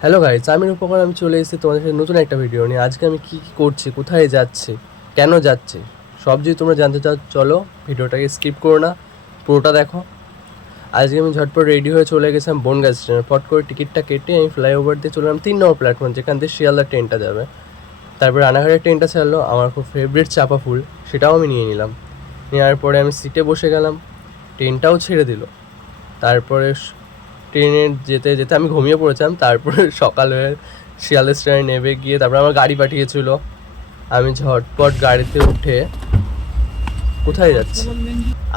Hello guys আমি উপকার আমি চলে এসেছি তোমাদের সাথে নতুন একটা ভিডিও নিয়ে। আজকে আমি কী কী করছি, কোথায় যাচ্ছি, কেন যাচ্ছি, সব যদি তোমরা জানতে চাও, চলো ভিডিওটাকে স্কিপ করো না, পুরোটা দেখো। আজকে আমি ঝটপট রেডি হয়ে চলে গেছিলাম বনগাঁ স্টেশনে ফট করে টিকিটটা কেটে আমি ফ্লাইওভার দিয়ে চলে তিন নম্বর প্ল্যাটফর্ম যেখান থেকে শিয়ালদা ট্রেনটা যাবে। তারপরে রানাঘাটের ট্রেনটা ছাড়লো আমার খুব ফেভারিট চাপা ফুল, সেটাও আমি নিয়ে নিলাম। নেওয়ার পরে আমি সিটে বসে গেলাম ট্রেনটাও ছেড়ে দিল। তারপরে ট্রেনে যেতে যেতে আমি ঘুমিয়ে পড়েছিলাম, তারপরে সকাল শিয়ালদা স্টেশনে নেমে গিয়ে তারপরে আমার গাড়ি পাঠিয়েছিল। আমি ঝটপট গাড়িতে উঠে কোথায় যাচ্ছি?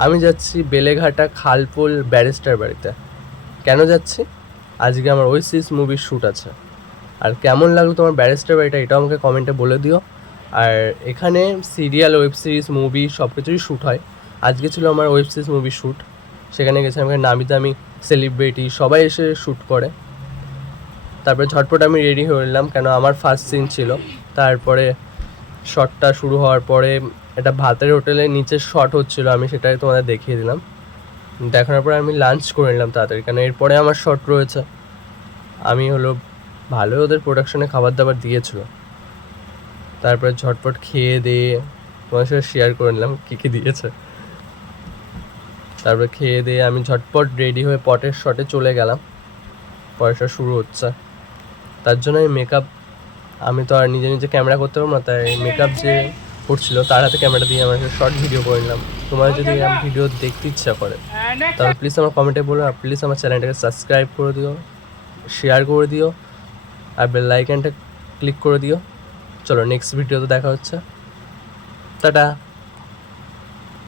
আমি যাচ্ছি বেলেঘাটা খালপুল ব্যারিস্টার বাড়িতে। কেন যাচ্ছি? আজকে আমার ওই সিরিজ মুভির শ্যুট আছে। আর কেমন লাগল তোমার ব্যারিস্টার বাড়িটা এটাও আমাকে কমেন্টে বলে দিও। আর এখানে সিরিয়াল, ওয়েব সিরিজ, মুভি সব কিছুই শ্যুট হয়। আজকে ছিল আমার ওয়েব সিরিজ, মুভি শ্যুট সেখানে গেছিলাম, এখানে নামি দামি সেলিব্রিটি সবাই এসে শ্যুট করে। তারপরে ঝটপট আমি রেডি হয়ে নিলাম কেন আমার ফার্স্ট সিন ছিল। তারপরে শটটা শুরু হওয়ার পরে একটা ভাতের হোটেলে নিচে শট হচ্ছিল, আমি সেটাই তোমাদের দেখিয়ে দিলাম। দেখানোর পরে আমি লাঞ্চ করে নিলাম তাড়াতাড়ি কারণ এরপরে আমার শট রয়েছে। আমি হলো ভালো ওদের প্রোডাকশনে খাবার দাবার দিয়েছিল। তারপরে ঝটপট খেয়ে দিয়ে তোমার সাথে শেয়ার করে নিলাম, কী কী দিয়েছে। তারপরে খেয়ে দিয়ে আমি ঝটপট রেডি হয়ে পটের শটে চলে গেলাম। পয়সা শুরু হচ্ছে। তার জন্য আমি মেকআপ আমি তো আর নিজে নিজে ক্যামেরা করতে পারব না, তাই মেকআপ যে করছিল তার হাতে ক্যামেরা দিয়ে আমার শর্ট ভিডিও করে নিলাম। তোমার যদি ভিডিও দেখতে ইচ্ছা করে, তাহলে প্লিজ আমার কমেন্টে বলো আর প্লিজ আমার চ্যানেলটাকে সাবস্ক্রাইব করে দিও শেয়ার করে দিও, আর বেল আইকনটা ক্লিক করে দিও। চলো নেক্সট ভিডিওতে দেখা হচ্ছে। টাটা!